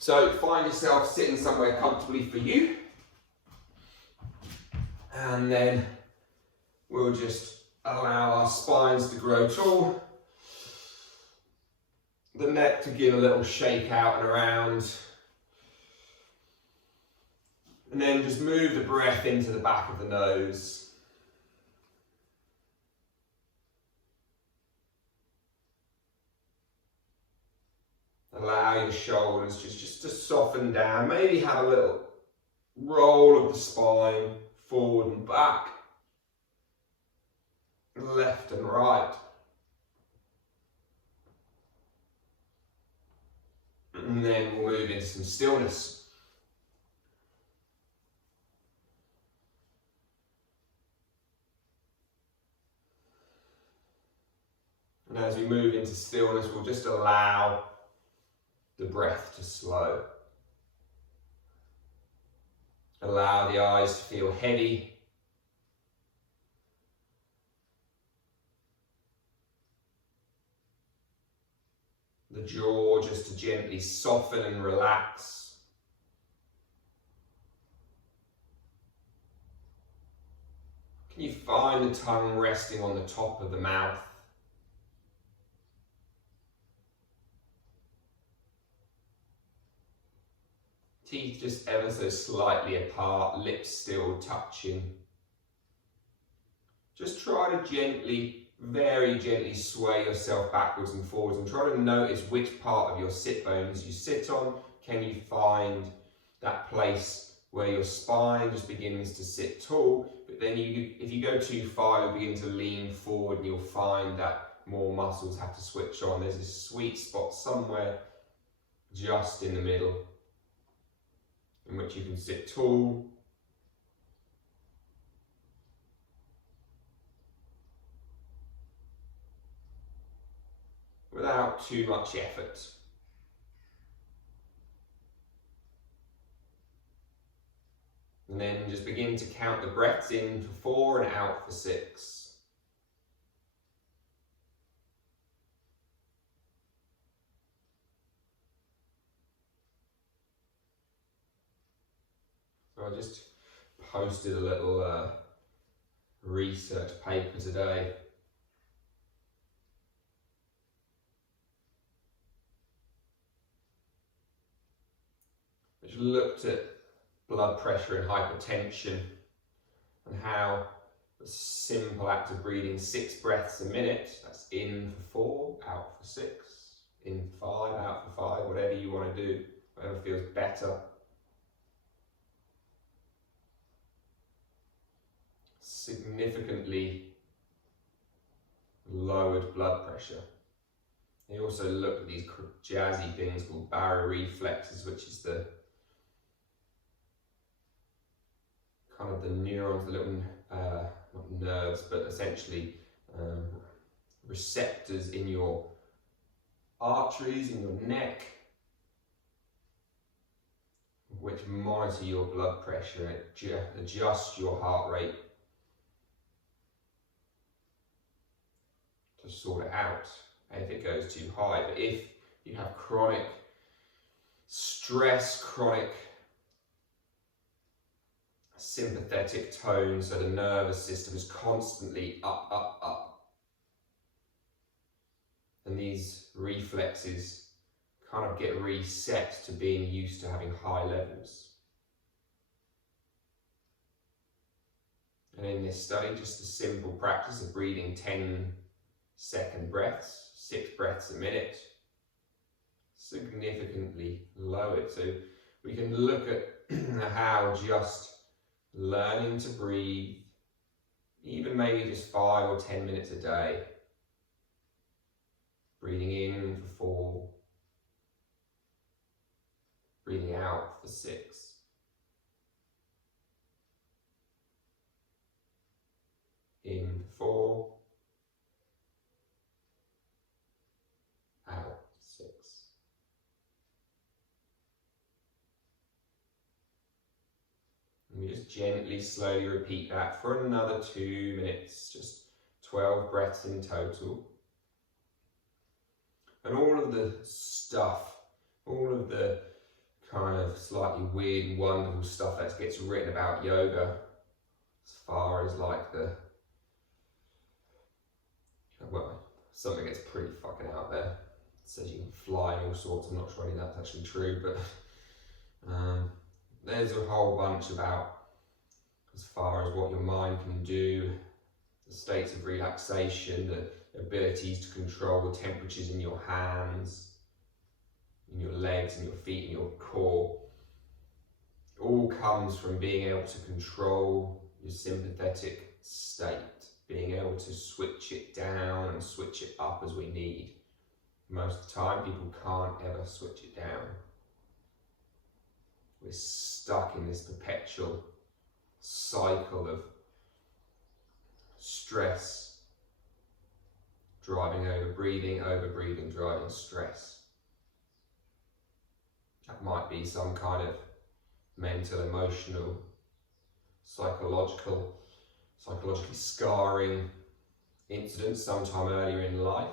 So find yourself sitting somewhere comfortably for you. And then we'll just allow our spines to grow tall. The neck to give a little shake out and around. And then just move the breath into the back of the nose. Allow your shoulders just to soften down. Maybe have a little roll of the spine forward and back, left and right. And then we'll move into some stillness. And as we move into stillness, we'll just allow the breath to slow. Allow the eyes to feel heavy. The jaw just to gently soften and relax. Can you find the tongue resting on the top of the mouth? Teeth just ever so slightly apart, lips still touching. Just try to gently, very gently sway yourself backwards and forwards and try to notice which part of your sit bones you sit on. Can you find that place where your spine just begins to sit tall, but then if you go too far, you'll begin to lean forward and you'll find that more muscles have to switch on. There's a sweet spot somewhere just in the middle in which you can sit tall. Without too much effort. And then just begin to count the breaths in for 4 and out for 6. So I just posted a little research paper today. Which looked at blood pressure and hypertension and how a simple act of breathing 6 breaths a minute, that's in for 4, out for 6, in for 5, out for 5, whatever you want to do, whatever feels better. Significantly lowered blood pressure. They also looked at these jazzy things called baroreflexes, which is the kind of the neurons, the little, not nerves, but essentially receptors in your arteries, in your neck, which monitor your blood pressure and adjust your heart rate to sort it out if it goes too high. But if you have chronic stress, chronic sympathetic tone, so the nervous system is constantly up, and these reflexes kind of get reset to being used to having high levels. And in this study, just a simple practice of breathing 10-second breaths, 6 breaths a minute, significantly lowered. So we can look at how just learning to breathe, even maybe just 5 or 10 minutes a day, breathing in for 4, breathing out for 6. In for 4, out for 6. And we just gently, slowly repeat that for another 2 minutes, just 12 breaths in total. And all of the stuff, all of the kind of slightly weird and wonderful stuff that gets written about yoga, as far as like well, something gets pretty fucking out there. It says you can fly and all sorts. I'm not sure any of that's actually true, but there's a whole bunch about as far as what your mind can do, the states of relaxation, the abilities to control the temperatures in your hands, in your legs, in your feet, in your core. It all comes from being able to control your sympathetic state, being able to switch it down and switch it up as we need. Most of the time, people can't ever switch it down. We're stuck in this perpetual cycle of stress, driving over breathing, driving stress. That might be some kind of mental, emotional, psychologically scarring incident sometime earlier in life.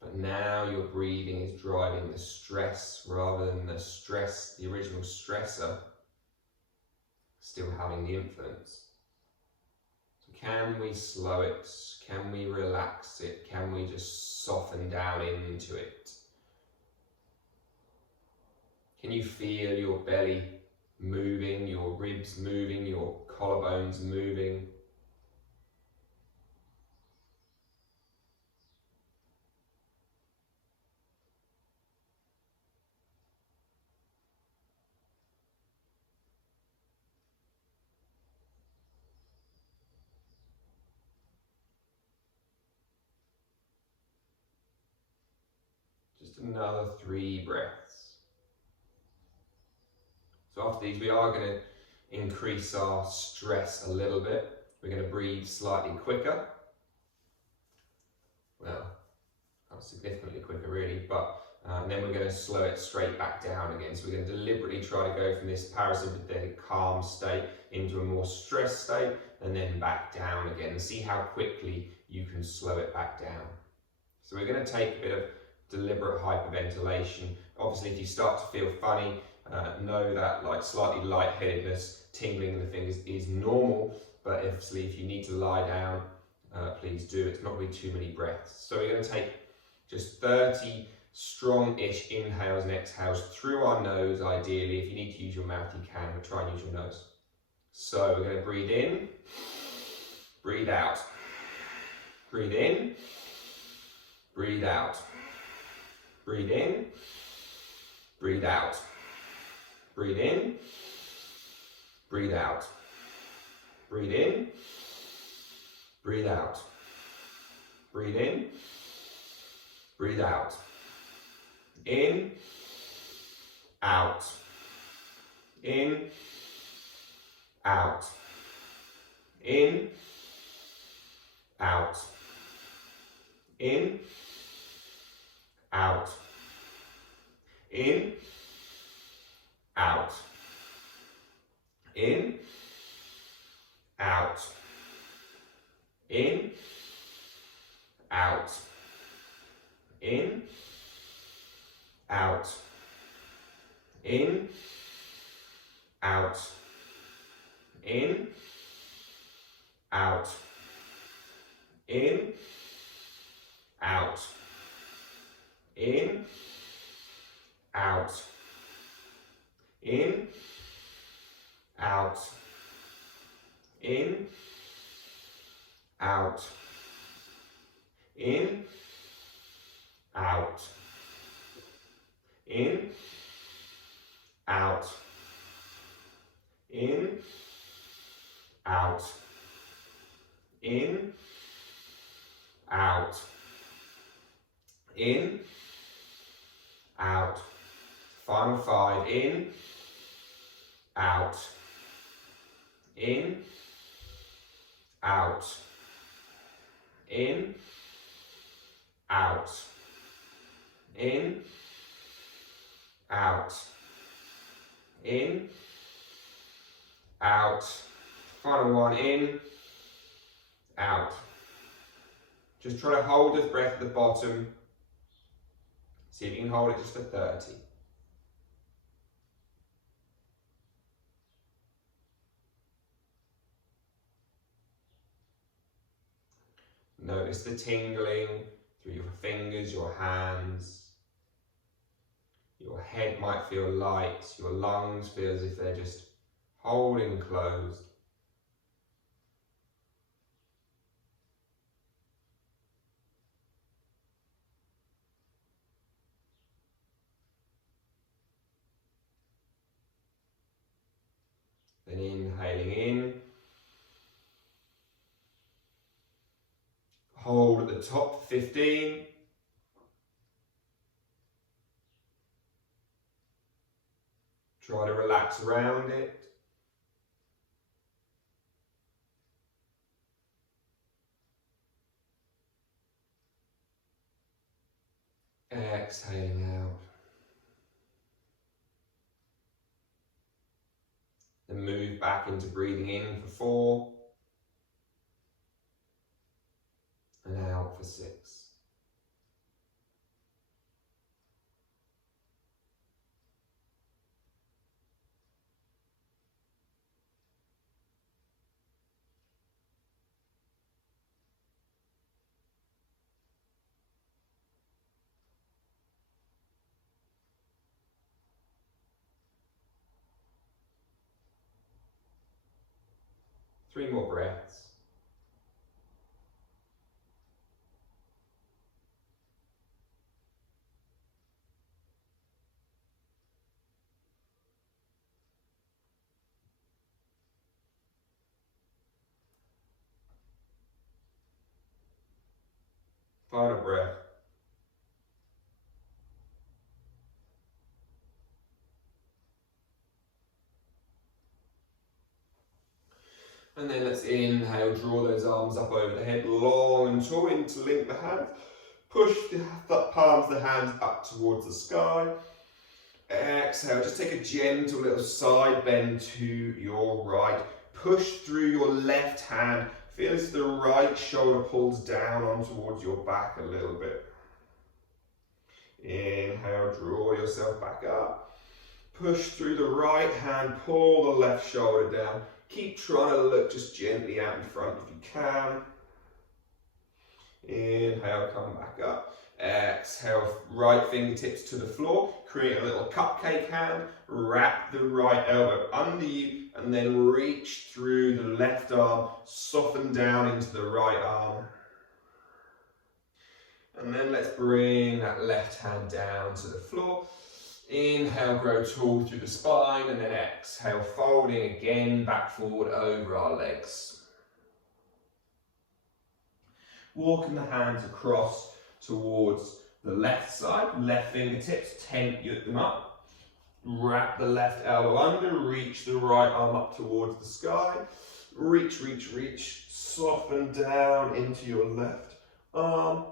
But now your breathing is driving the stress rather than the stress, the original stressor, still having the influence. So can we slow it? Can we relax it? Can we just soften down into it? Can you feel your belly moving, your ribs moving, your collarbones moving? Just another 3 breaths. So after these, we are going to increase our stress a little bit. We're going to breathe slightly quicker. Well, not significantly quicker really, but and then we're going to slow it straight back down again. So we're going to deliberately try to go from this parasympathetic calm state into a more stressed state and then back down again, and see how quickly you can slow it back down. So we're going to take a bit of deliberate hyperventilation. Obviously, if you start to feel funny, know that like slightly lightheadedness, tingling in the fingers is normal, but if you need to lie down, please do. It's not really too many breaths. So we're going to take just 30 strong-ish inhales and exhales through our nose, ideally. If you need to use your mouth, you can, but try and use your nose. So we're going to breathe in, breathe out, breathe in, breathe out, breathe in, breathe out, breathe in, breathe out, breathe in, breathe out, breathe in, breathe out, in, out, in, out, in, out, in, out, in, out, in, out, in, out, in, out, in, out, in, out, in, out, in, out, in, out, in, out, in, out, in, out, in, out, in, out, in, out. Final 5, in, out, in, out, in, out, in, out, in, out. Final 1, in, out. Just try to hold this breath at the bottom. See if you can hold it just for 30. Notice the tingling through your fingers, your hands. Your head might feel light, your lungs feel as if they're just holding closed. Then inhaling in. Hold at the top for 15. Try to relax around it. Exhaling out. Then move back into breathing in for 4. And out for 6. Three more breaths. Final breath. And then let's inhale, draw those arms up over the head, long and tall, interlink the hands. Push the palms of the hands up towards the sky. Exhale, just take a gentle little side bend to your right. Push through your left hand. Feel as the right shoulder pulls down on towards your back a little bit. Inhale, draw yourself back up. Push through the right hand, pull the left shoulder down. Keep trying to look just gently out in front if you can. Inhale, come back up. Exhale, right fingertips to the floor. Create a little cupcake hand. Wrap the right elbow under you and then reach through the left arm. Soften down into the right arm. And then let's bring that left hand down to the floor. Inhale, grow tall through the spine, and then exhale, folding again, back forward over our legs. Walking the hands across towards the left side, left fingertips, tent them up. Wrap the left elbow under, reach the right arm up towards the sky. Reach, reach, reach, soften down into your left arm.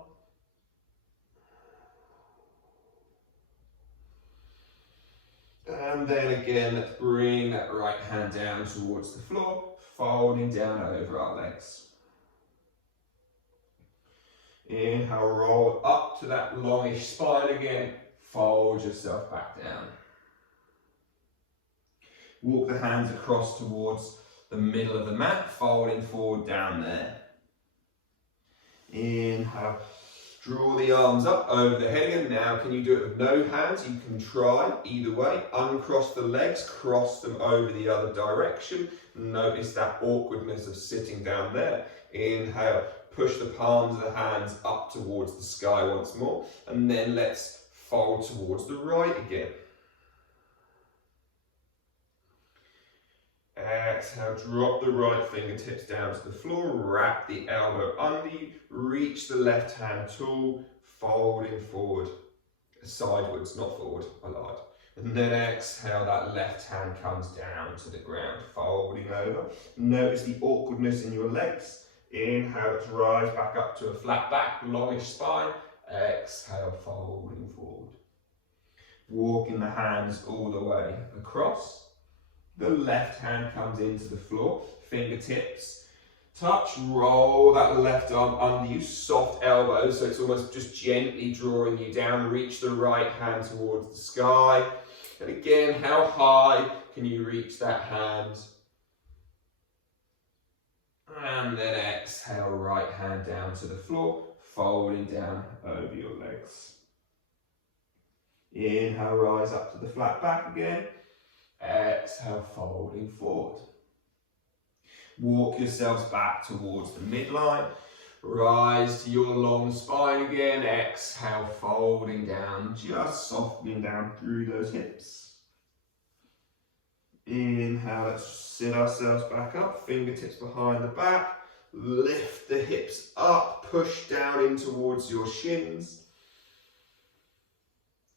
And then again, let's bring that right hand down towards the floor, folding down over our legs. Inhale, roll up to that longish spine again, fold yourself back down. Walk the hands across towards the middle of the mat, folding forward down there. Inhale. Draw the arms up over the head again. Now, can you do it with no hands? You can try either way. Uncross the legs, cross them over the other direction. Notice that awkwardness of sitting down there. Inhale, push the palms of the hands up towards the sky once more. And then let's fold towards the right again. Exhale, drop the right fingertips down to the floor, wrap the elbow under you, reach the left hand tall, folding forward, sideways, not forward, I lied. And then exhale, that left hand comes down to the ground, folding over. Notice the awkwardness in your legs. Inhale, let's rise back up to a flat back, longish spine. Exhale, folding forward. Walking the hands all the way across. The left hand comes into the floor, fingertips Touch, roll that left arm under you, soft elbows, so it's almost just gently drawing you down. Reach the right hand towards the sky. And again, how high can you reach that hand? And then exhale, right hand down to the floor, folding down over your legs. Inhale, rise up to the flat back again. Exhale, folding forward. Walk yourselves back towards the midline. Rise to your long spine again. Exhale, folding down, just softening down through those hips. Inhale, let's sit ourselves back up. Fingertips behind the back. Lift the hips up. Push down in towards your shins.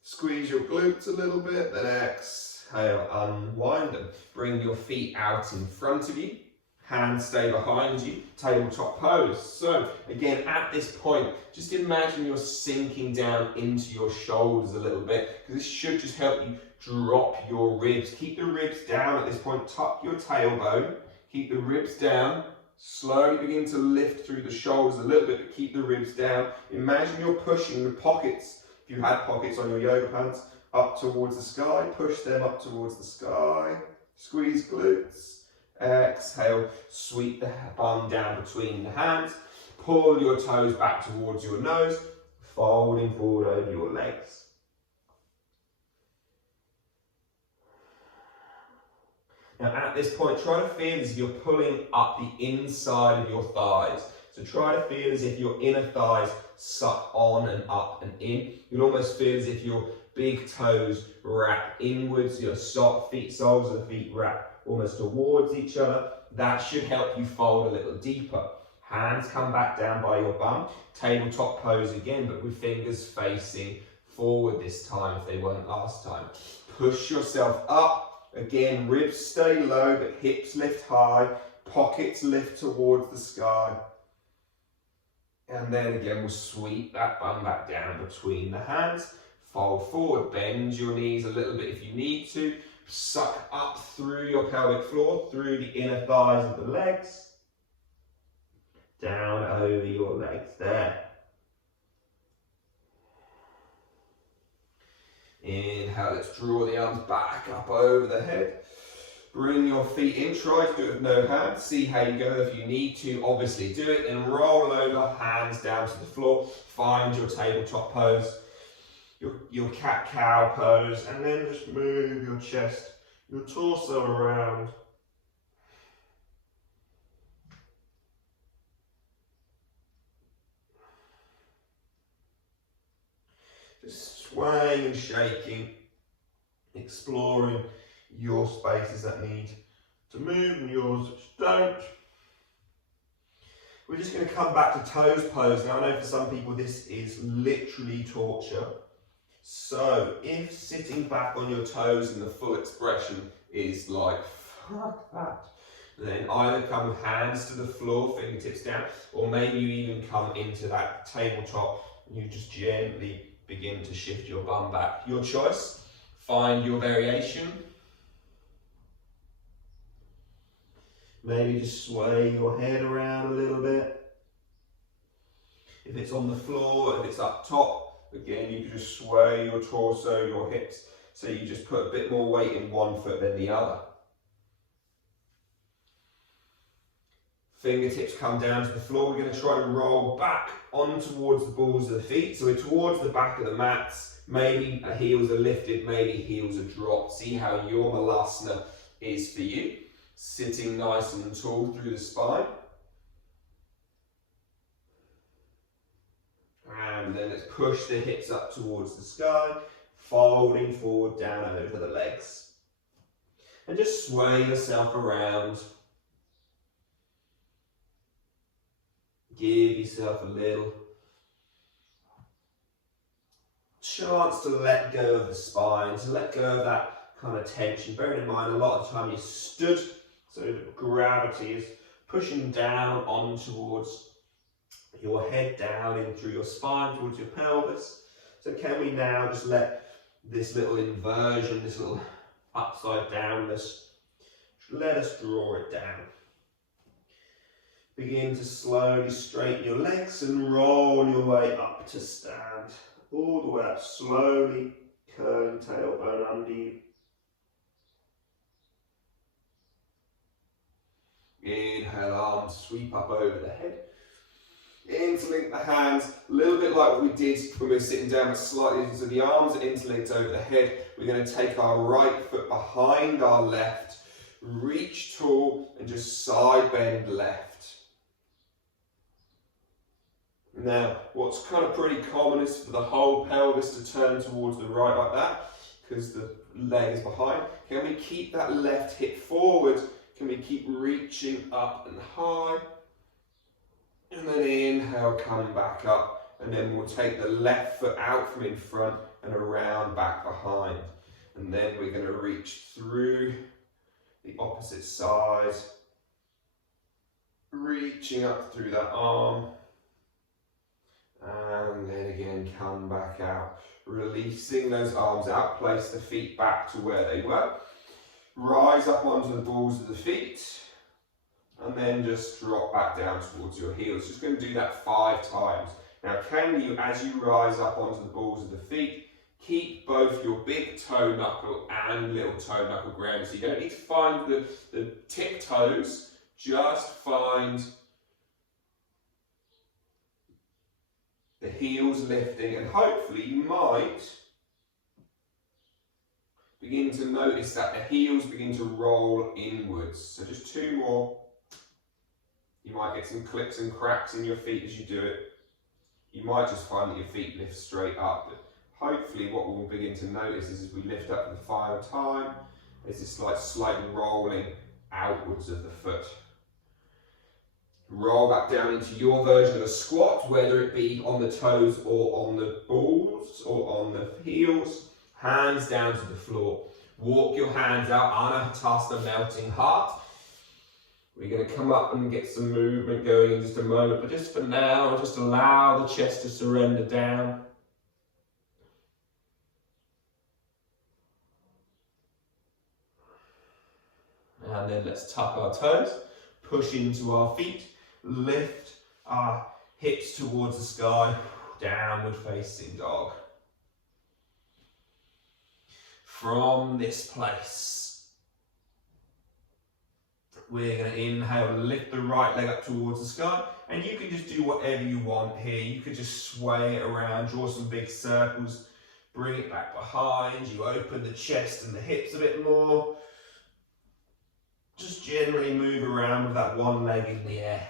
Squeeze your glutes a little bit. Then exhale, unwind them. Bring your feet out in front of you. Hands stay behind you, tabletop pose. So again, at this point, just imagine you're sinking down into your shoulders a little bit, because this should just help you drop your ribs. Keep the ribs down at this point, tuck your tailbone, keep the ribs down, slowly begin to lift through the shoulders a little bit, but keep the ribs down. Imagine you're pushing the pockets, if you had pockets on your yoga pants, up towards the sky, push them up towards the sky, squeeze glutes. Exhale, sweep the bum down between the hands, pull your toes back towards your nose, folding forward over your legs. Now at this point, try to feel as if you're pulling up the inside of your thighs. So try to feel as if your inner thighs suck on and up and in. You'll almost feel as if your big toes wrap inwards, your soles of the feet wrap almost towards each other. That should help you fold a little deeper. Hands come back down by your bum. Tabletop pose again, but with fingers facing forward this time if they weren't last time. Push yourself up. Again, ribs stay low, but hips lift high. Pockets lift towards the sky. And then again, we'll sweep that bum back down between the hands. Fold forward, bend your knees a little bit if you need to. Suck up through your pelvic floor, through the inner thighs of the legs. Down over your legs there. Inhale, let's draw the arms back up over the head. Bring your feet in, try to do it with no hands. See how you go. If you need to, obviously do it. Then roll over, hands down to the floor. Find your tabletop pose. Your cat-cow pose, and then just move your chest, your torso around. Just swaying and shaking, exploring your spaces that need to move and yours which don't. We're just going to come back to toes pose. Now I know for some people this is literally torture. So, if sitting back on your toes in the full expression is like, fuck that, then either come with hands to the floor, fingertips down, or maybe you even come into that tabletop and you just gently begin to shift your bum back. Your choice, find your variation. Maybe just sway your head around a little bit. If it's on the floor, if it's up top, again, you can just sway your torso, your hips, so you just put a bit more weight in one foot than the other. Fingertips come down to the floor. We're going to try to roll back on towards the balls of the feet. So we're towards the back of the mats. Maybe heels are lifted, maybe heels are dropped. See how your malasana is for you. Sitting nice and tall through the spine. And then let's push the hips up towards the sky, folding forward down over the legs. And just sway yourself around. Give yourself a little chance to let go of the spine, to let go of that kind of tension. Bearing in mind, a lot of the time you're stood, so the gravity is pushing down on towards your head down in through your spine towards your pelvis. So can we now just let this little inversion, this little upside downness, let us draw it down. Begin to slowly straighten your legs and roll your way up to stand. All the way up, slowly curling tailbone under you. Inhale, arms sweep up over the head. Interlink the hands, a little bit like we did when we were sitting down, but slightly, so the arms are interlinked over the head. We're going to take our right foot behind our left, reach tall and just side bend left. Now, what's kind of pretty common is for the whole pelvis to turn towards the right like that, because the leg is behind. Can we keep that left hip forward? Can we keep reaching up and high? And then inhale, come back up. And then we'll take the left foot out from in front and around back behind. And then we're going to reach through the opposite side. Reaching up through that arm. And then again, come back out. Releasing those arms out, place the feet back to where they were. Rise up onto the balls of the feet. And then just drop back down towards your heels. Just going to do that 5 times. Now, can you, as you rise up onto the balls of the feet, keep both your big toe knuckle and little toe knuckle grounded. So you don't need to find the tip toes, just find the heels lifting, and hopefully you might begin to notice that the heels begin to roll inwards. So just 2 more. You might get some clicks and cracks in your feet as you do it. You might just find that your feet lift straight up. But hopefully what we'll begin to notice is as we lift up for the final time, is this slight rolling outwards of the foot. Roll back down into your version of a squat, whether it be on the toes or on the balls or on the heels. Hands down to the floor. Walk your hands out, Anahata, melting heart. We're going to come up and get some movement going in just a moment, but just for now, just allow the chest to surrender down. And then let's tuck our toes, push into our feet, lift our hips towards the sky, downward facing dog. From this place, we're going to inhale, lift the right leg up towards the sky, and you can just do whatever you want here. You could just sway it around, draw some big circles, bring it back behind you, open the chest and the hips a bit more. Just generally move around with that one leg in the air.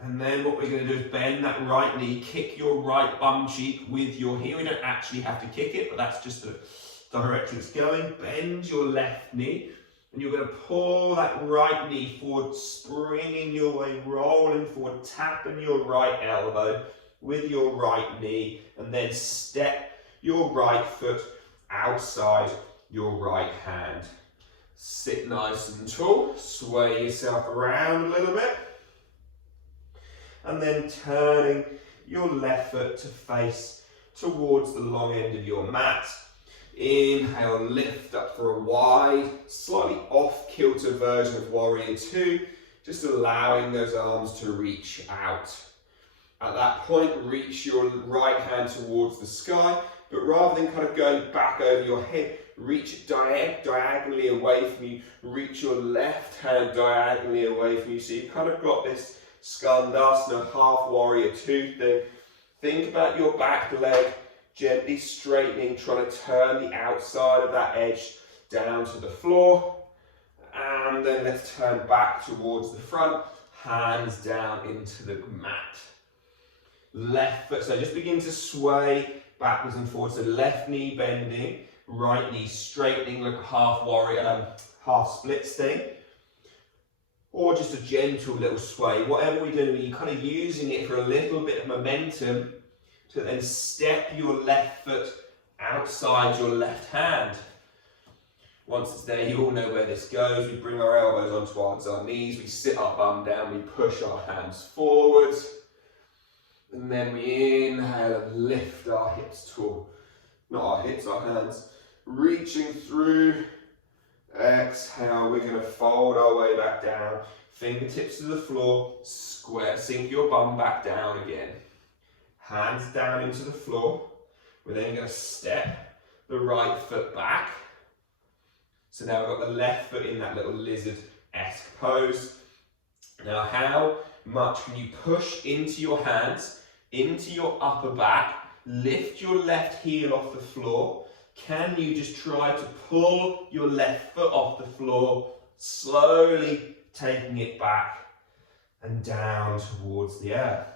And then what we're going to do is bend that right knee, kick your right bum cheek with your heel. We don't actually have to kick it, but that's just the direction it's going. Bend your left knee, and you're going to pull that right knee forward, springing your way, rolling forward, tapping your right elbow with your right knee, and then step your right foot outside your right hand. Sit nice and tall, sway yourself around a little bit, and then turning your left foot to face towards the long end of your mat. Inhale, lift up for a wide, slightly off-kilter version of Warrior 2, just allowing those arms to reach out. At that point, reach your right hand towards the sky, but rather than kind of going back over your head, reach diagonally away from you, reach your left hand diagonally away from you. So you've kind of got this Skandasana, half Warrior 2 thing. Think about your back leg gently straightening, trying to turn the outside of that edge down to the floor. And then let's turn back towards the front, hands down into the mat. Left foot, so just begin to sway backwards and forwards. So left knee bending, right knee straightening, like a half warrior, half splits thing. Or just a gentle little sway. Whatever we do, you're kind of using it for a little bit of momentum to then step your left foot outside your left hand. Once it's there, you all know where this goes. We bring our elbows on towards our knees, we sit our bum down, we push our hands forwards. And then we inhale and lift our hips tall. Not our hips, our hands. Reaching through Exhale, we're going to fold our way back down. Fingertips to the floor, square, sink your bum back down again. Hands down into the floor. We're then going to step the right foot back. So now we've got the left foot in that little lizard-esque pose. Now how much can you push into your hands, into your upper back, lift your left heel off the floor. Can you just try to pull your left foot off the floor, slowly taking it back and down towards the earth.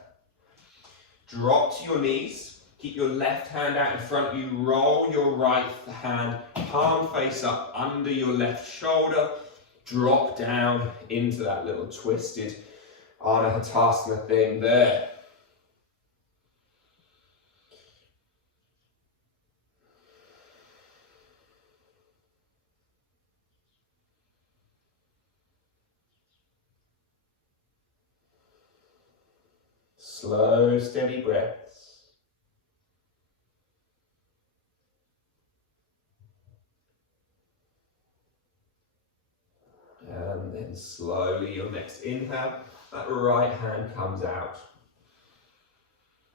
Drop to your knees, keep your left hand out in front of you, roll your right hand, palm face up under your left shoulder, drop down into that little twisted Anahatasana thing there. Slow, steady breaths. And then slowly, your next inhale, that right hand comes out.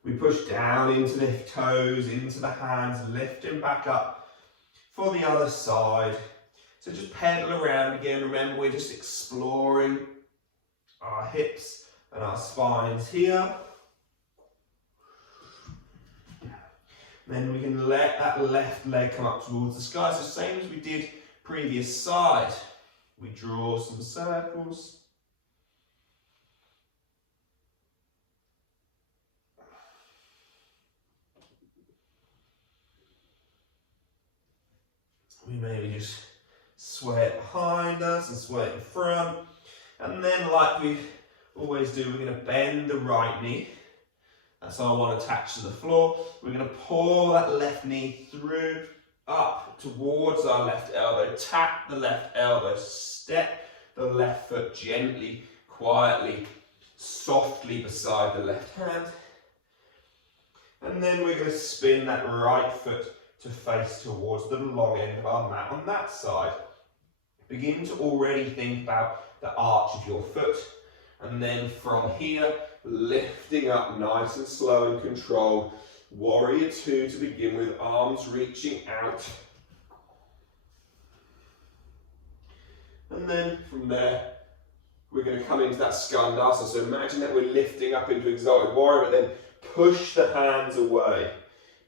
We push down into the toes, into the hands, lifting back up for the other side. So just pedal around again. Remember, we're just exploring our hips and our spines here. Then we can let that left leg come up towards the sky. So same as we did previous side. We draw some circles. We maybe just sway it behind us and sway it in front. And then like we always do, we're going to bend the right knee. That's our one attached to the floor. We're going to pull that left knee through, up towards our left elbow. Tap the left elbow. Step the left foot gently, quietly, softly beside the left hand. And then we're going to spin that right foot to face towards the long end of our mat on that side. Begin to already think about the arch of your foot. And then from here, lifting up nice and slow and controlled. Warrior two to begin with, arms reaching out. And then from there, we're going to come into that skandasana. So imagine that we're lifting up into exalted warrior, but then push the hands away.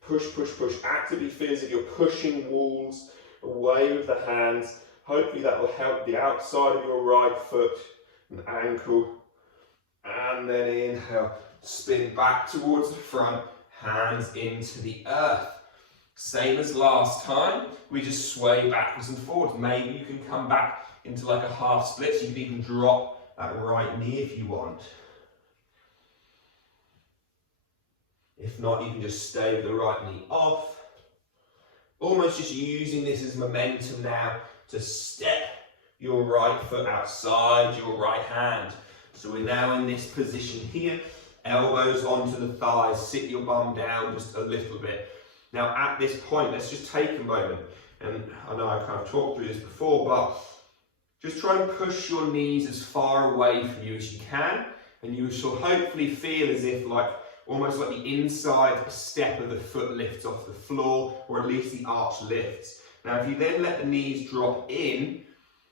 Push, push, push. Actively feel as if you're pushing walls away with the hands. Hopefully that will help the outside of your right foot and ankle. And then inhale, spin back towards the front, hands into the earth. Same as last time, we just sway backwards and forwards. Maybe you can come back into like a half split, so you can even drop that right knee if you want. If not, you can just stay with the right knee off. Almost just using this as momentum now to step your right foot outside your right hand. So we're now in this position here, elbows onto the thighs, sit your bum down just a little bit. Now at this point, let's just take a moment, and I know I kind of talked through this before, but just try and push your knees as far away from you as you can, and you shall hopefully feel as if almost like the inside step of the foot lifts off the floor, or at least the arch lifts. Now if you then let the knees drop in,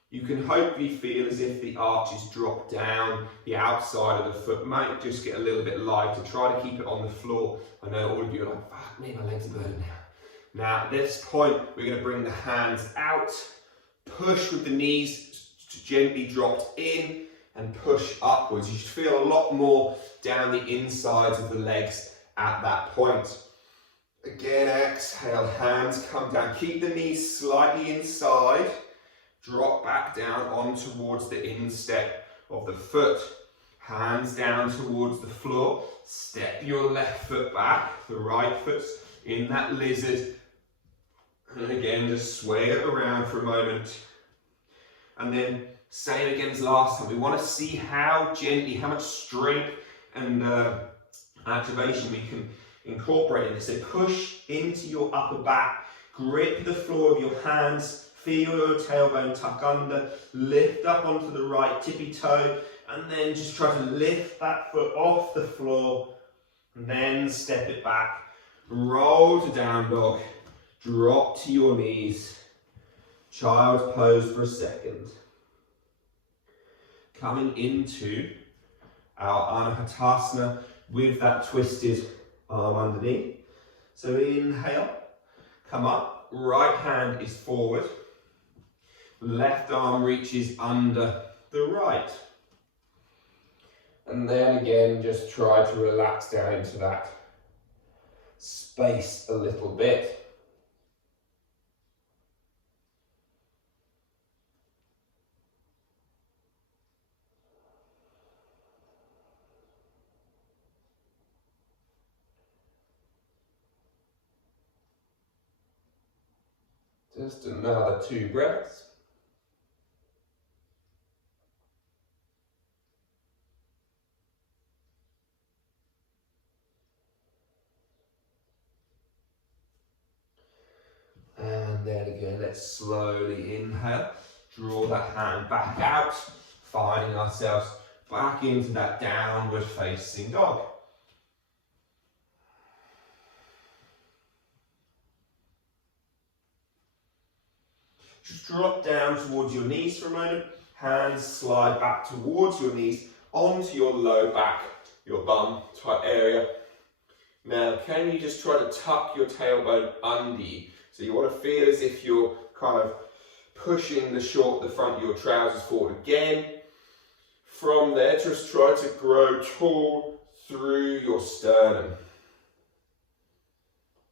you can hopefully feel as if the arches drop down, the outside of the foot might just get a little bit lighter. Try to keep it on the floor. I know all of you are like, fuck me, my legs are burning now. Now at this point, we're going to bring the hands out, push with the knees gently dropped in, and push upwards. You should feel a lot more down the insides of the legs at that point. Again, exhale, hands come down. Keep the knees slightly inside. Drop back down on towards the instep of the foot. Hands down towards the floor. Step your left foot back. The right foot's in that lizard. And again, just sway it around for a moment. And then, same again as last time. We want to see how gently, how much strength and activation we can incorporate in this. So push into your upper back. Grip the floor of your hands. feel your tailbone tuck under, lift up onto the right tippy toe, and then just try to lift that foot off the floor, and then step it back. Roll to down dog, drop to your knees, child's pose for a second. Coming into our Anahatasana with that twisted arm underneath. So inhale, come up, right hand is forward, left arm reaches under the right. And then again, just try to relax down into that space a little bit. Just another 2 breaths. And then again, let's slowly inhale. Draw that hand back out, finding ourselves back into that downward facing dog. Just drop down towards your knees for a moment. Hands slide back towards your knees, onto your low back, your bum type area. Now, can you just try to tuck your tailbone under you? So you want to feel as if you're kind of pushing the front of your trousers forward again. From there, just try to grow tall through your sternum.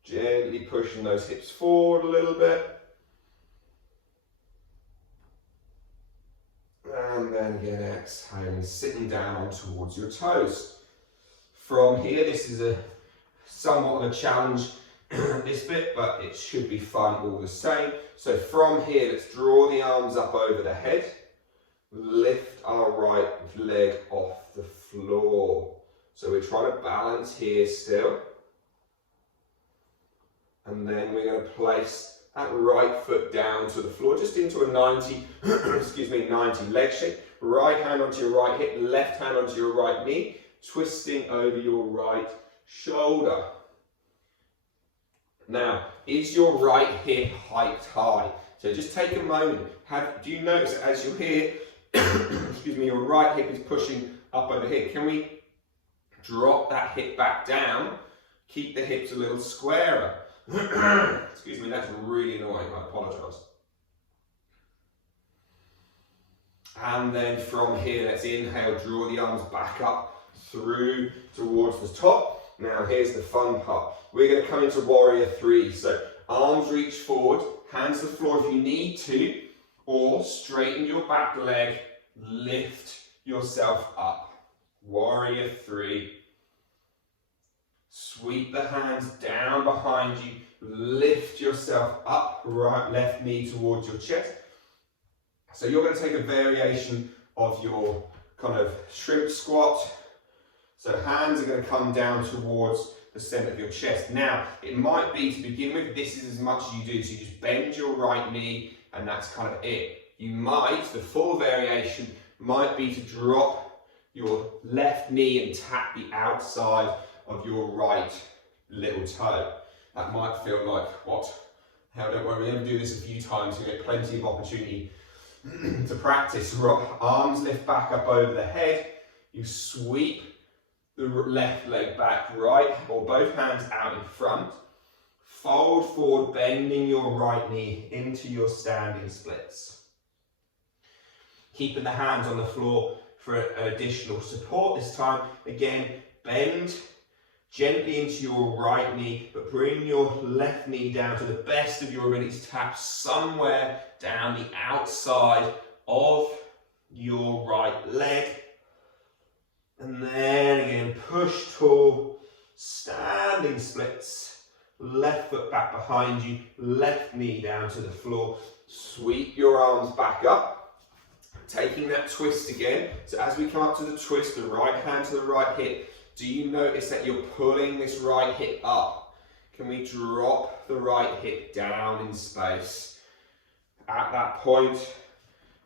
Gently pushing those hips forward a little bit. And then again, exhaling, sitting down towards your toes. From here, this is somewhat of a challenge, this bit, but it should be fun all the same. So from here, let's draw the arms up over the head. Lift our right leg off the floor. So we're trying to balance here still. And then we're going to place that right foot down to the floor, just into a 90, 90 leg shape. Right hand onto your right hip, left hand onto your right knee, twisting over your right shoulder. Now, is your right hip hiked high? So just take a moment. Do you notice that as you're here, your right hip is pushing up over here? Can we drop that hip back down? Keep the hips a little squarer. Excuse me, that's really annoying, I apologise. And then from here, let's inhale, draw the arms back up through towards the top. Now here's the fun part. We're going to come into warrior 3. So arms reach forward, hands to the floor if you need to, or straighten your back leg, lift yourself up. Warrior 3. Sweep the hands down behind you, lift yourself up, right, left knee towards your chest. So you're going to take a variation of your kind of shrimp squat. So hands are going to come down towards the center of your chest. Now, it might be to begin with, this is as much as you do, so you just bend your right knee and that's kind of it. You might, the full variation might be to drop your left knee and tap the outside of your right little toe. That might feel like, what? Hell, don't worry, we're going to do this a few times, you get plenty of opportunity to practice. Arms lift back up over the head, you sweep the left leg back, right, or both hands out in front, fold forward, bending your right knee into your standing splits. Keeping the hands on the floor for additional support this time. Again, bend gently into your right knee, but bring your left knee down to the best of your ability to tap somewhere down the outside of your right leg. And then again, push tall, standing splits, left foot back behind you, left knee down to the floor. Sweep your arms back up, taking that twist again. So as we come up to the twist, the right hand to the right hip, do you notice that you're pulling this right hip up? Can we drop the right hip down in space? At that point,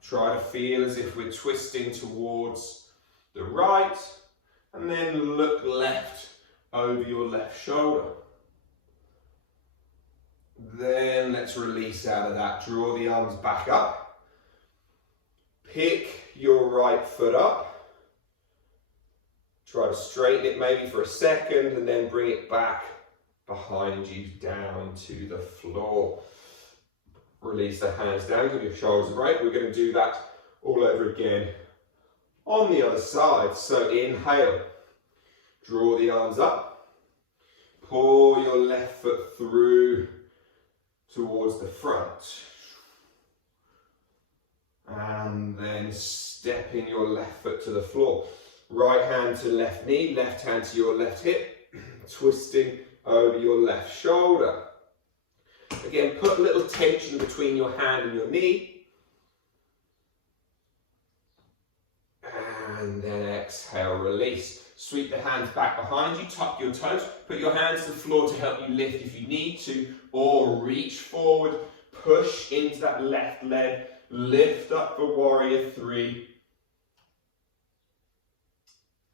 try to feel as if we're twisting towards the right, and then look left over your left shoulder. Then let's release out of that. Draw the arms back up. Pick your right foot up. Try to straighten it maybe for a second and then bring it back behind you down to the floor. Release the hands down, give your shoulders a break. We're going to do that all over again on the other side. So inhale, draw the arms up, pull your left foot through towards the front, and then stepping your left foot to the floor. Right hand to left knee, left hand to your left hip, twisting over your left shoulder. Again, put a little tension between your hand and your knee. And then exhale, release. Sweep the hands back behind you, tuck your toes. Put your hands to the floor to help you lift if you need to, or reach forward, push into that left leg, lift up for warrior three.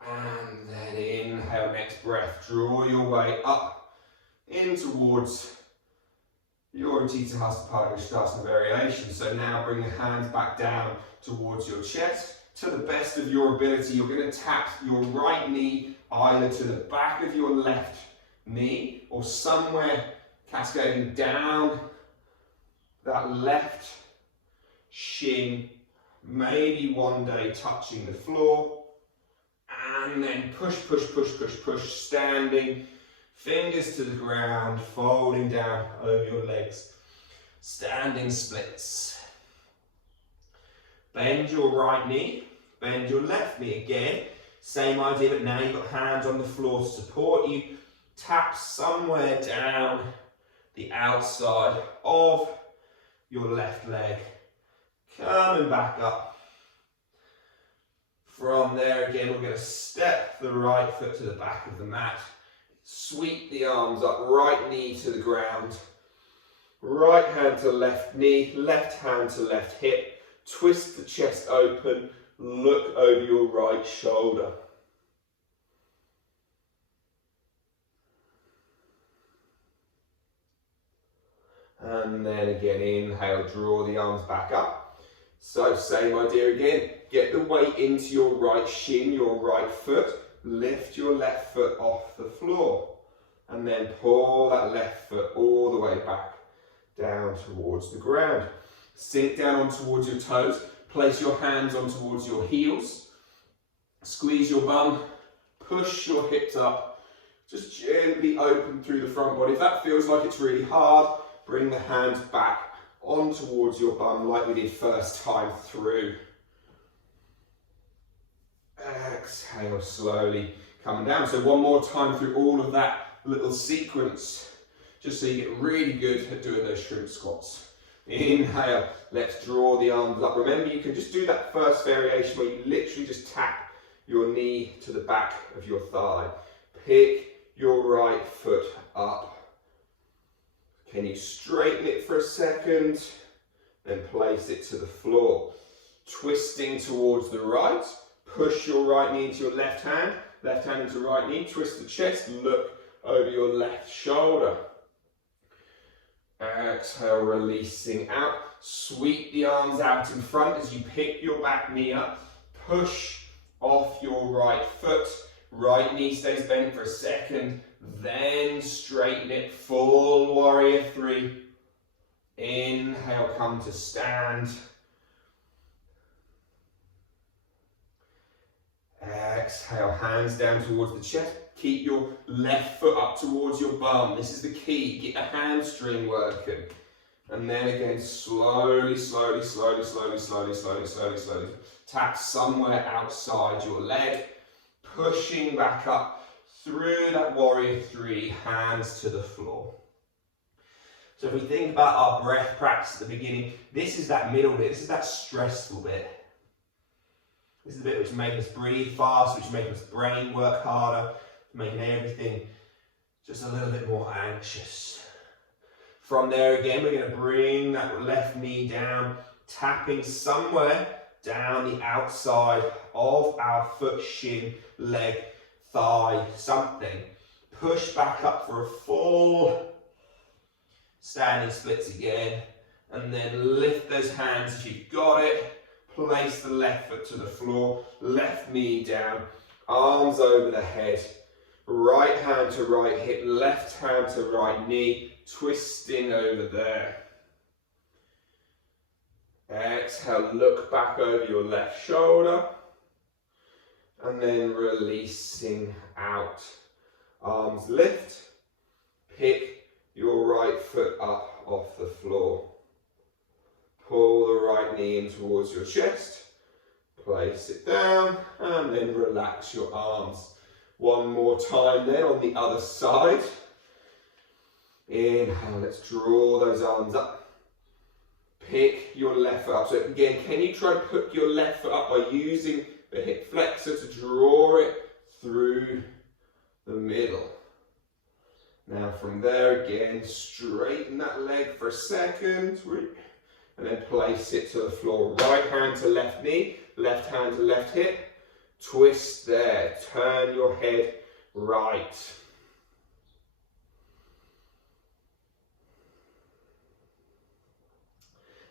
And then inhale, next breath. Draw your way up in towards your Utthita Hasta Padangusthasana variation. So now bring the hands back down towards your chest. To the best of your ability, you're going to tap your right knee either to the back of your left knee or somewhere cascading down that left shin, maybe one day touching the floor. And then push, push, push, push, push, standing. Fingers to the ground, folding down over your legs. Standing splits. Bend your right knee, bend your left knee again. Same idea, but now you've got hands on the floor to support you. Tap somewhere down the outside of your left leg. Coming back up. From there again, we're going to step the right foot to the back of the mat. Sweep the arms up, right knee to the ground. Right hand to left knee, left hand to left hip. Twist the chest open, look over your right shoulder. And then again, inhale, draw the arms back up. So same idea again, get the weight into your right shin, your right foot. Lift your left foot off the floor and then pull that left foot all the way back down towards the ground. Sink down on towards your toes, place your hands on towards your heels, squeeze your bum, push your hips up, just gently open through the front body. If that feels like it's really hard, bring the hands back on towards your bum like we did first time through. Exhale slowly, coming down. So one more time through all of that little sequence, just so you get really good at doing those shrimp squats. Inhale, let's draw the arms up. Remember, you can just do that first variation where you literally just tap your knee to the back of your thigh. Pick your right foot up. Can you straighten it for a second? Then place it to the floor. Twisting towards the right. Push your right knee into your left hand into right knee, twist the chest, look over your left shoulder. Exhale, releasing out. Sweep the arms out in front as you pick your back knee up. Push off your right foot. Right knee stays bent for a second. Then straighten it, full warrior three. Inhale, come to stand. Exhale, hands down towards the chest. Keep your left foot up towards your bum. This is the key. Get the hamstring working. And then again, slowly, slowly, slowly, slowly, slowly, slowly, slowly, slowly. Tap somewhere outside your leg. Pushing back up through that warrior three, hands to the floor. So if we think about our breath practice at the beginning, this is that middle bit. This is that stressful bit. This is the bit which makes us breathe fast, which makes us brain work harder, making everything just a little bit more anxious. From there again, we're going to bring that left knee down, tapping somewhere down the outside of our foot, shin, leg, thigh, something. Push back up for a full standing splits again, and then lift those hands if you've got it. Place the left foot to the floor, left knee down, arms over the head, right hand to right hip, left hand to right knee, twisting over there. Exhale, look back over your left shoulder, and then releasing out. Arms lift, pick your right foot up off the floor. Pull the right knee in towards your chest, place it down, and then relax your arms. One more time then on the other side. Inhale, let's draw those arms up. Pick your left foot up. So again, can you try to put your left foot up by using the hip flexor to draw it through the middle? Now from there again, straighten that leg for a second. And then place it to the floor. Right hand to left knee, left hand to left hip. Twist there. Turn your head right.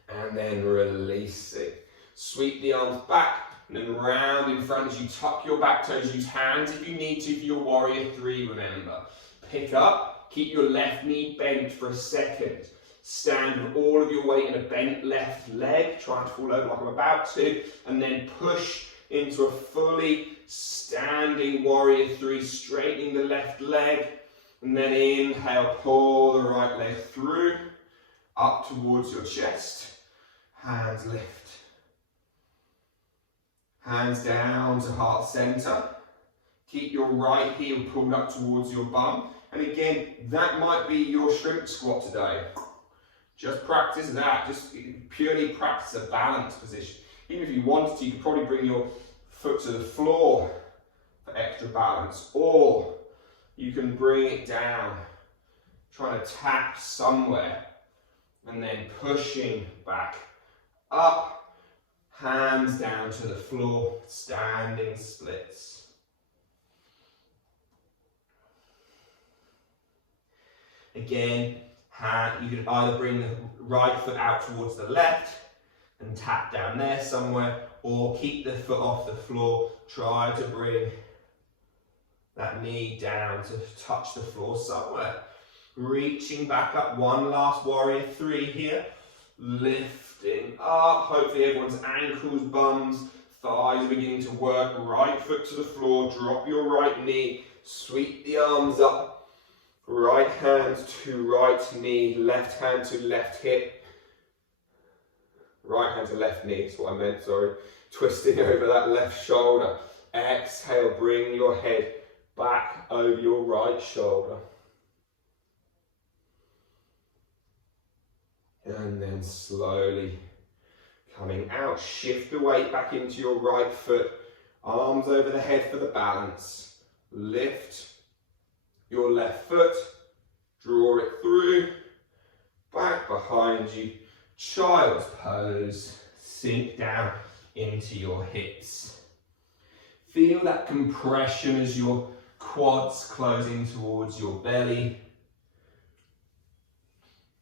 And then release it. Sweep the arms back and then round in front as you tuck your back toes. Use hands if you need to for your warrior three, remember. Pick up, keep your left knee bent for a second. Stand with all of your weight in a bent left leg, trying to fall over like I'm about to, and then push into a fully standing warrior three, straightening the left leg, and then inhale, pull the right leg through, up towards your chest, hands lift. Hands down to heart center. Keep your right heel pulled up towards your bum, and again, that might be your shrimp squat today. Just practice that, just purely practice a balanced position. Even if you wanted to, you could probably bring your foot to the floor for extra balance, or you can bring it down, trying to tap somewhere, and then pushing back up, hands down to the floor, standing splits. Again, you can either bring the right foot out towards the left and tap down there somewhere, or keep the foot off the floor. Try to bring that knee down to touch the floor somewhere. Reaching back up, one last warrior three here. Lifting up, hopefully everyone's ankles, bums, thighs are beginning to work. Right foot to the floor, drop your right knee, sweep the arms up. Right hand to right knee, left hand to left hip. Right hand to left knee, is what I meant, sorry. Twisting over that left shoulder. Exhale, bring your head back over your right shoulder. And then slowly coming out, shift the weight back into your right foot. Arms over the head for the balance. Lift your left foot, draw it through, back behind you, child's pose, sink down into your hips. Feel that compression as your quads closing towards your belly.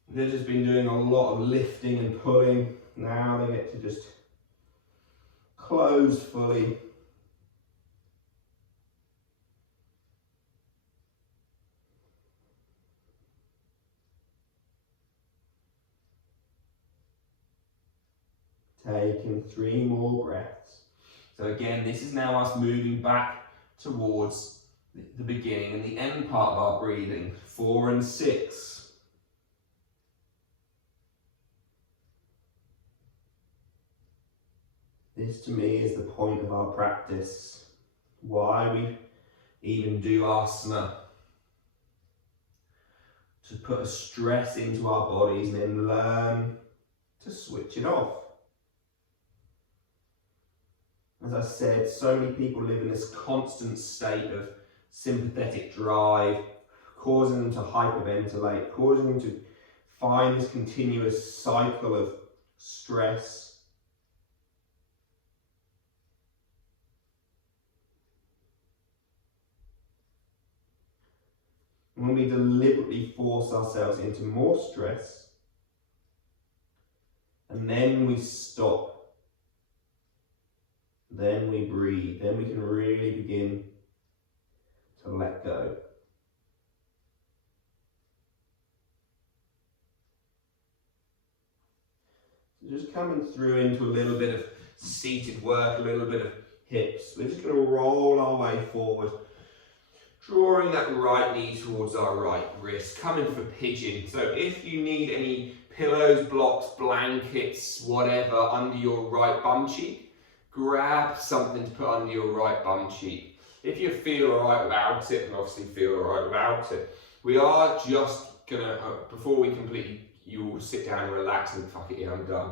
They've just been doing a lot of lifting and pulling. Now they get to just close fully. Taking 3 more breaths. So again, this is now us moving back towards the beginning and the end part of our breathing. 4 and 6. This to me is the point of our practice. Why we even do asana. To put a stress into our bodies and then learn to switch it off. As I said, so many people live in this constant state of sympathetic drive, causing them to hyperventilate, causing them to find this continuous cycle of stress. When we deliberately force ourselves into more stress, and then we stop, then we breathe, then we can really begin to let go. So just coming through into a little bit of seated work, a little bit of hips. We're just going to roll our way forward, drawing that right knee towards our right wrist, coming for pigeon. So if you need any pillows, blocks, blankets, whatever, under your right bum cheek, grab something to put under your right bum cheek. If you feel alright without it, and obviously feel alright without it, we are just gonna, before we completely, you will sit down and relax and fuck it, yeah, I'm done.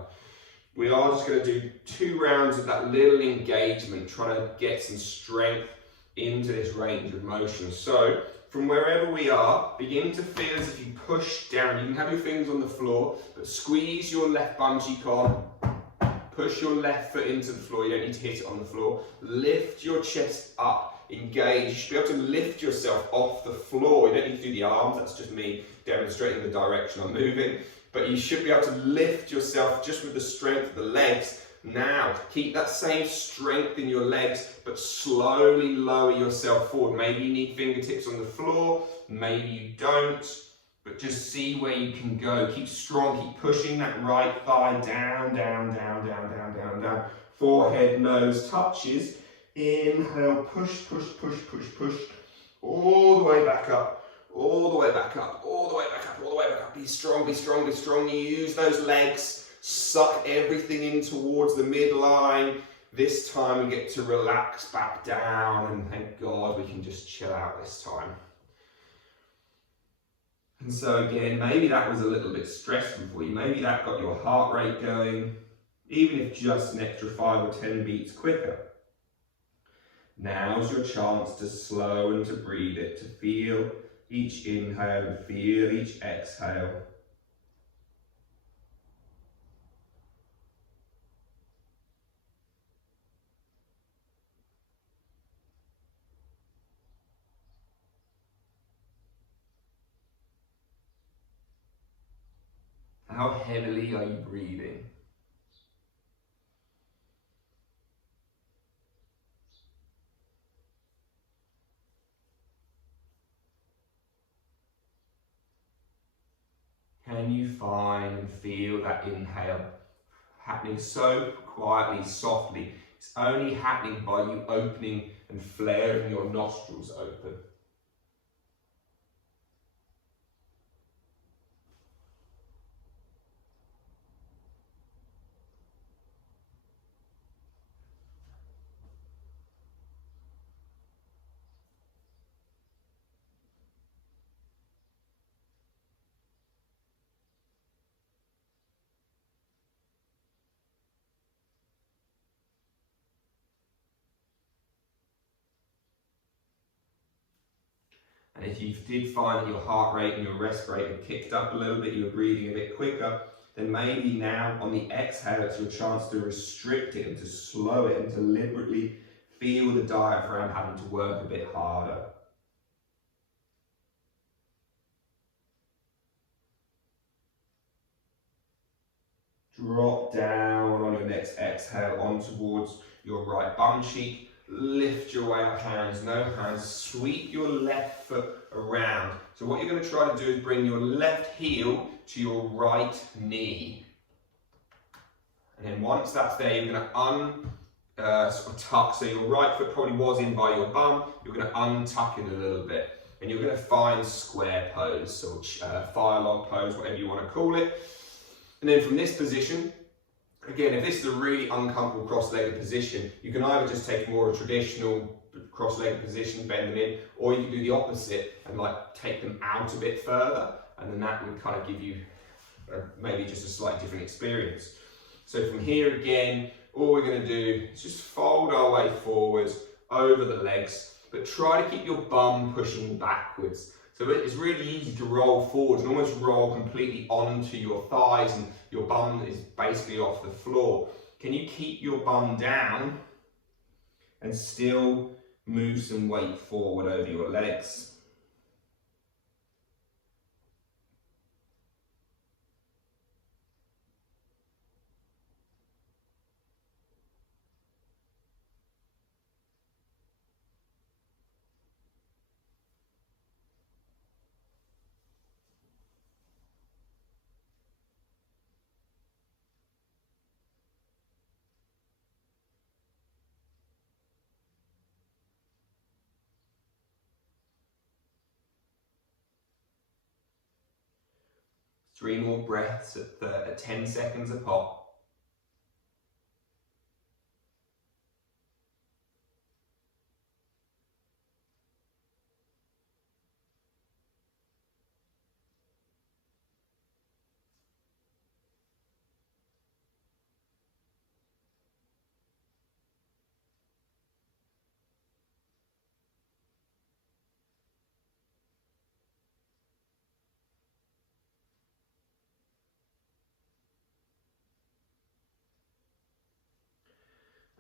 We are just gonna do 2 rounds of that little engagement, trying to get some strength into this range of motion. So from wherever we are, begin to feel as if you push down. You can have your fingers on the floor, but squeeze your left bum cheek on. Push your left foot into the floor. You don't need to hit it on the floor. Lift your chest up. Engage. You should be able to lift yourself off the floor. You don't need to do the arms. That's just me demonstrating the direction I'm moving. But you should be able to lift yourself just with the strength of the legs. Now, keep that same strength in your legs, but slowly lower yourself forward. Maybe you need fingertips on the floor, maybe you don't, but just see where you can go. Keep strong, keep pushing that right thigh down, down, down, down, down, down, down. Forehead, nose touches. Inhale, push, push, push, push, push. All the way back up, all the way back up, all the way back up, all the way back up. Be strong, be strong, be strong. You use those legs. Suck everything in towards the midline. This time we get to relax back down, and thank God we can just chill out this time. And so again, maybe that was a little bit stressful for you. Maybe that got your heart rate going, even if just an extra 5 or 10 beats quicker. Now's your chance to slow and to breathe it, to feel each inhale and feel each exhale. How heavily are you breathing? Can you find and feel that inhale happening so quietly, softly? It's only happening by you opening and flaring your nostrils open. And if you did find that your heart rate and your rest rate had kicked up a little bit, you were breathing a bit quicker, then maybe now on the exhale it's your chance to restrict it and to slow it and deliberately feel the diaphragm having to work a bit harder. Drop down on your next exhale on towards your right bum cheek. Lift your way up, hands, no hands. Sweep your left foot around. So what you're going to try to do is bring your left heel to your right knee. And then once that's there, you're going to sort of tuck. So your right foot probably was in by your bum. You're going to untuck it a little bit. And you're going to find square pose, or fire log pose, whatever you want to call it. And then from this position, again, if this is a really uncomfortable cross-legged position, you can either just take more of a traditional cross-legged position, bend them in, or you can do the opposite and like take them out a bit further, and then that would kind of give you maybe just a slightly different experience. So from here again, all we're going to do is just fold our way forwards over the legs, but try to keep your bum pushing backwards. So it's really easy to roll forwards and almost roll completely onto your thighs and your bum is basically off the floor. Can you keep your bum down and still move some weight forward over your legs? Three more breaths at 10 seconds a pop.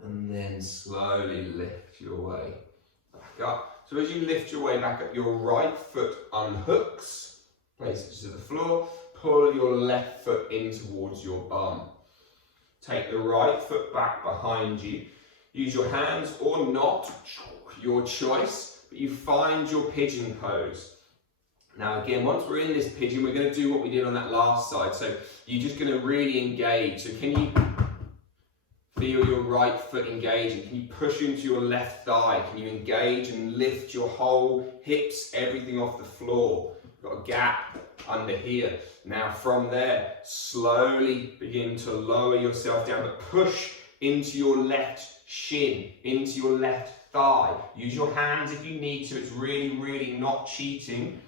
And then slowly lift your way back up. So as you lift your way back up, your right foot unhooks, place it to the floor, pull your left foot in towards your bum. Take the right foot back behind you. Use your hands or not, your choice, but you find your pigeon pose. Now again, once we're in this pigeon, we're going to do what we did on that last side. So you're just going to really engage. So can you feel your right foot engaging? Can you push into your left thigh? Can you engage and lift your whole hips, everything off the floor? You've got a gap under here. Now from there, slowly begin to lower yourself down, but push into your left shin, into your left thigh. Use your hands if you need to. It's really, really not cheating.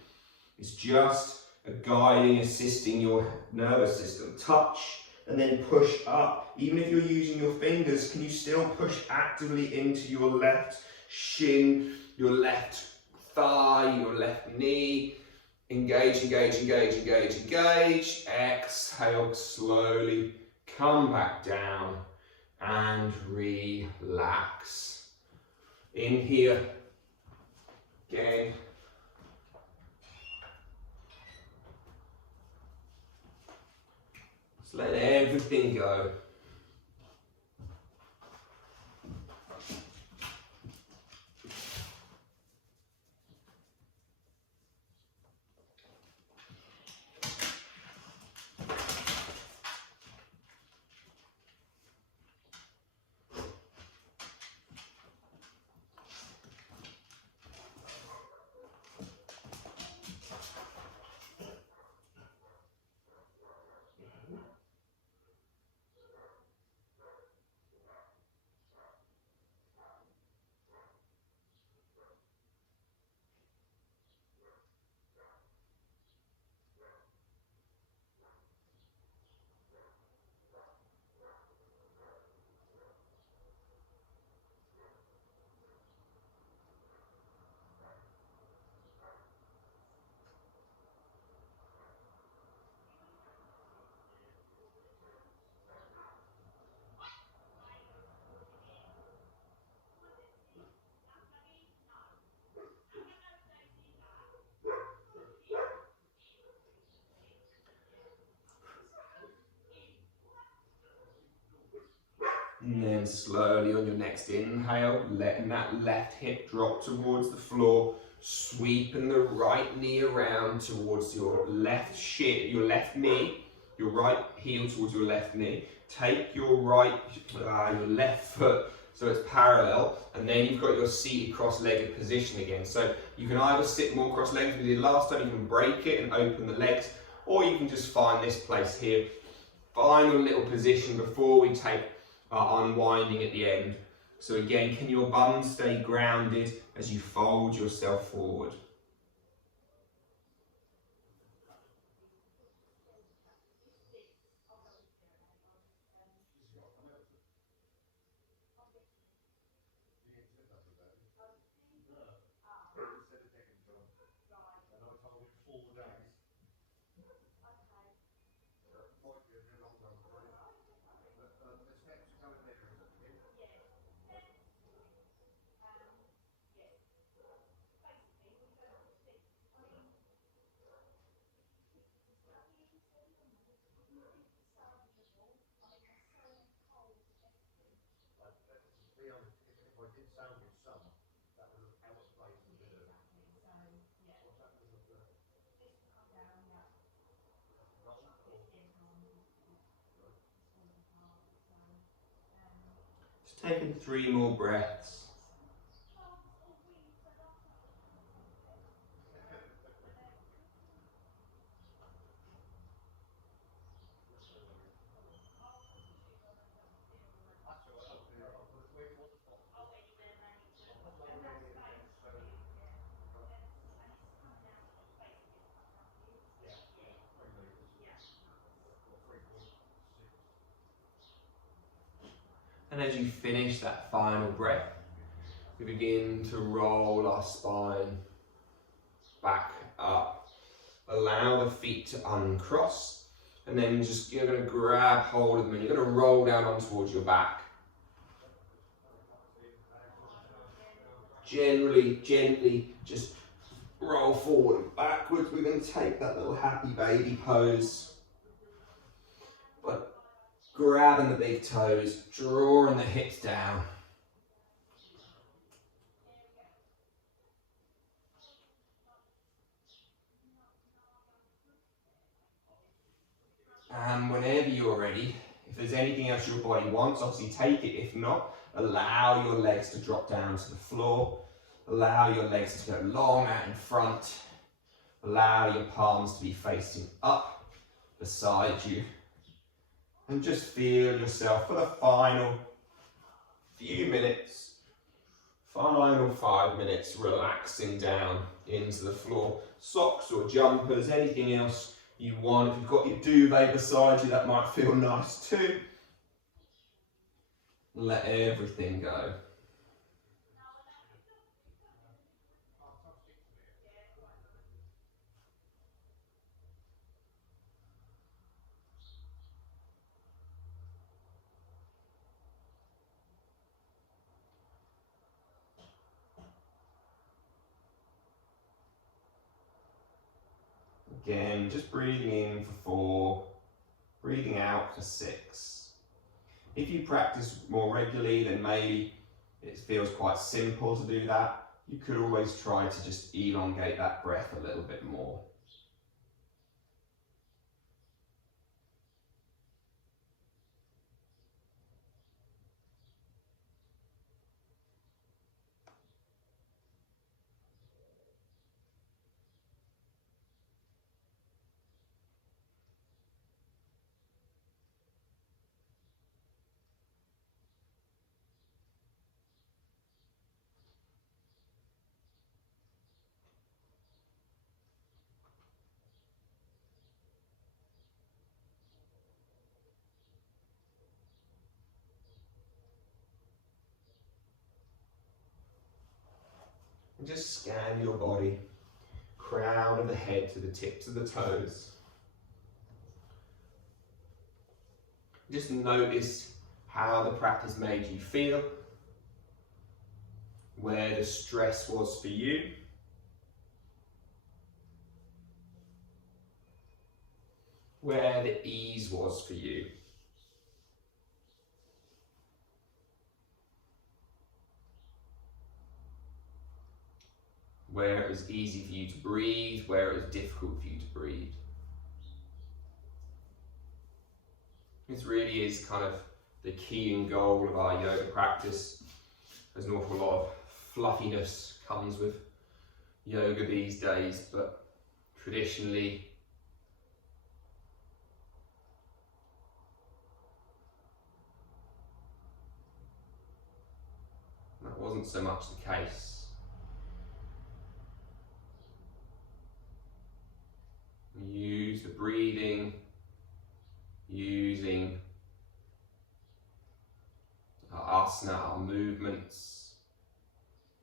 It's just a guiding, assisting your nervous system. Touch and then push up. Even if you're using your fingers, can you still push actively into your left shin, your left thigh, your left knee? Engage, engage, engage, engage, engage. Exhale, slowly come back down and relax. In here, again. Just let everything go. And then slowly on your next inhale, letting that left hip drop towards the floor, sweeping the right knee around towards your left shin, your left knee, your right heel towards your left knee. Take your your left foot so it's parallel, and then you've got your seated cross-legged position again. So you can either sit more cross-legged as we did last time, you can break it and open the legs, or you can just find this place here. Final little position before we take unwinding at the end. So again, can your bum stay grounded as you fold yourself forward? Taking 3 more breaths. And as you finish that final breath, we begin to roll our spine back up. Allow the feet to uncross, and then you're going to grab hold of them and you're going to roll down on towards your back. Gently just roll forward and backwards. We're going to take that little happy baby pose. But grabbing the big toes, drawing the hips down. And whenever you're ready, if there's anything else your body wants, obviously take it. If not, allow your legs to drop down to the floor. Allow your legs to go long out in front. Allow your palms to be facing up beside you. And just feel yourself for the final few minutes, final 5 minutes, relaxing down into the floor. Socks or jumpers, anything else you want. If you've got your duvet beside you, that might feel nice too. Let everything go. Again, just breathing in for 4, breathing out for 6. If you practice more regularly, then maybe it feels quite simple to do that. You could always try to just elongate that breath a little bit more. And just scan your body, crown of the head to the tips of the toes. Just notice how the practice made you feel, where the stress was for you. Where the ease was for you. Where it was easy for you to breathe, where it was difficult for you to breathe. This really is kind of the key and goal of our yoga practice. There's an awful lot of fluffiness comes with yoga these days, but traditionally that wasn't so much the case. Use the breathing, using our asana, our movements,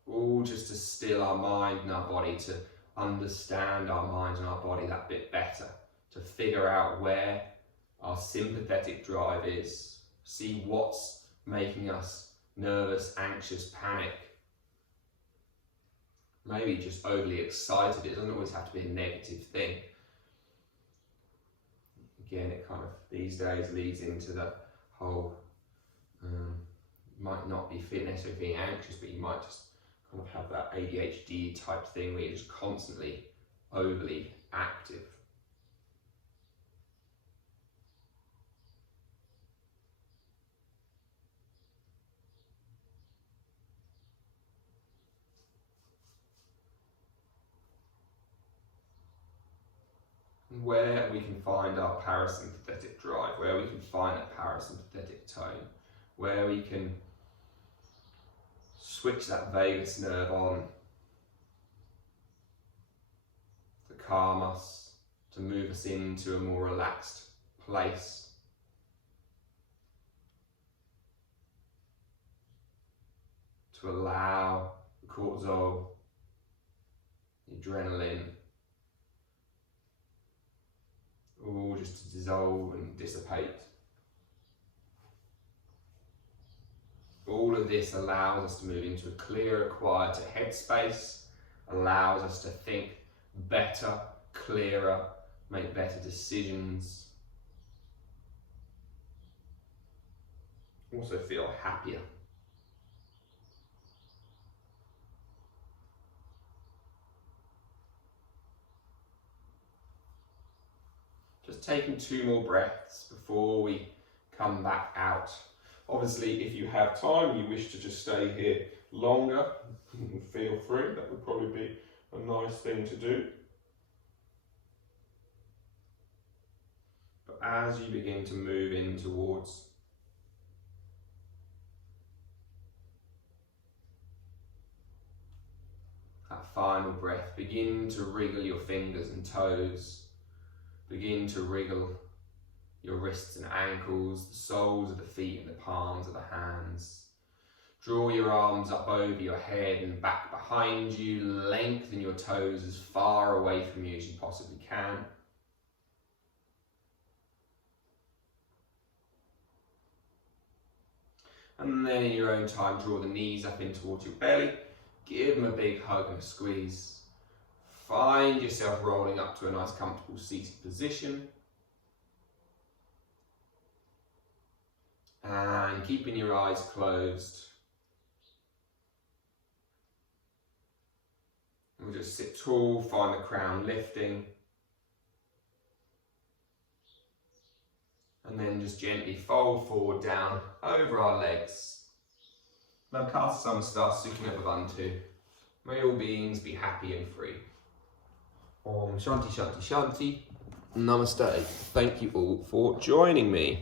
all just to still our mind and our body, to understand our mind and our body that bit better, to figure out where our sympathetic drive is, see what's making us nervous, anxious, panic, maybe just overly excited. It doesn't always have to be a negative thing. Again, it kind of these days leads into the whole, might not be necessarily being anxious, but you might just kind of have that ADHD type thing where you're just constantly overly active. where we can find our parasympathetic drive, where we can find that parasympathetic tone, where we can switch that vagus nerve on to calm us, to move us into a more relaxed place. To allow the cortisol, the adrenaline, all just to dissolve and dissipate. All of this allows us to move into a clearer, quieter headspace, allows us to think better, clearer, make better decisions. Also feel happier. Just taking 2 more breaths before we come back out. Obviously, if you have time, you wish to just stay here longer, feel free. That would probably be a nice thing to do. But as you begin to move in towards that final breath, begin to wriggle your fingers and toes. Begin to wriggle your wrists and ankles, the soles of the feet and the palms of the hands. Draw your arms up over your head and back behind you. Lengthen your toes as far away from you as you possibly can. And then in your own time, draw the knees up in towards your belly. Give them a big hug and a squeeze. Find yourself rolling up to a nice comfortable seated position. And keeping your eyes closed. We'll just sit tall, find the crown lifting. And then just gently fold forward down over our legs. Lakasa Samastha Sukha Bhavantu. May all beings be happy and free. Om Shanti Shanti Shanti. Namaste. Thank you all for joining me.